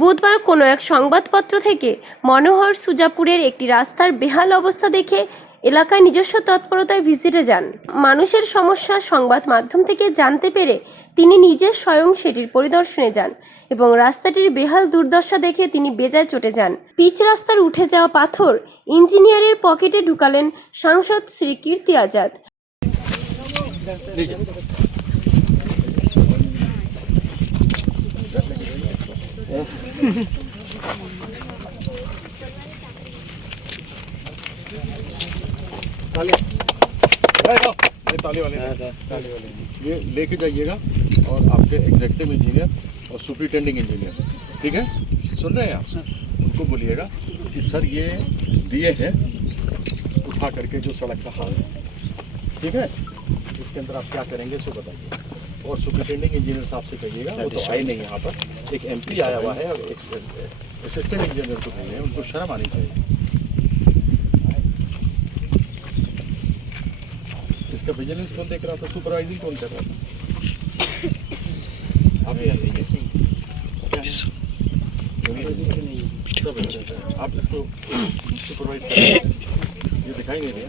বুধবার কোনো এক সংবাদপত্র থেকে মনোহর সুজাপুরের একটি রাস্তার বেহাল অবস্থা দেখে এলাকায় নিজস্ব তৎপরতায় ভিজিটে যান। মানুষের সমস্যা সংবাদ মাধ্যম থেকে জানতে পেরে তিনি নিজে স্বয়ং সেটির পরিদর্শনে যান এবং রাস্তাটির বেহাল দুর্দশা দেখে তিনি বেজায় চটে যান। পিচ রাস্তার উঠে যাওয়া পাথর ইঞ্জিনিয়ারের পকেটে ঢুকালেন সাংসদ শ্রী কীর্তি আজাদ। ताले वाले ताले ये लेके जाइएगा और आपके एग्जेक्टिव इंजीनियर और सुपरिटेंडिंग इंजीनियर ठीक है? सुन रहे हैं आप? उनको बोलिएगा कि, सर, ये दिए हैं। उठा करके जो सड़क का हाल है। ठीक है? इसके अंदर आप क्या करेंगे, सो बताइए। और सुपरिटेंडिंग इंजीनियर साहब से कहिएगा वो तो आए नहीं यहाँ पर। एक एमपी आया हुआ है और एक असिस्टेंट इंजीनियर को कहिए उनको शर्म आनी चाहिए। इसका विजिलेंस कौन देख रहा था? सुपरवाइजिंग कौन कर रहा था? आप। आप इसको सुपरवाइज करें ये दिखाई नहीं दिया।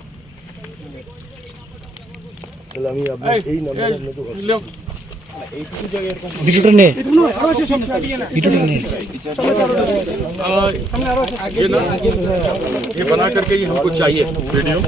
তাহলে আমি আপনার এই নাম্বারে আপনাকে WhatsApp- লো। ভিডিওটা নে आ, ये ना ये बना करके ही हमको चाहिए वीडियो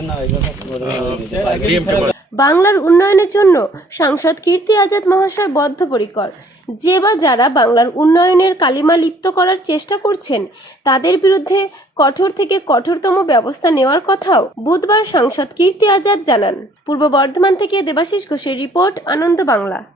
डीएम के पास বাংলার উন্নয়নের জন্য সাংসদ কীর্তি আজাদ মহাশয় বদ্ধপরিকর। যে বা যারা বাংলার উন্নয়নের কালিমা লিপ্ত করার চেষ্টা করছেন, তাদের বিরুদ্ধে কঠোর থেকে কঠোরতম ব্যবস্থা নেওয়ার কথাও বুধবার সাংসদ কীর্তি আজাদ জানান। পূর্ব বর্ধমান থেকে দেবাশিস ঘোষের রিপোর্ট, আনন্দ বাংলা।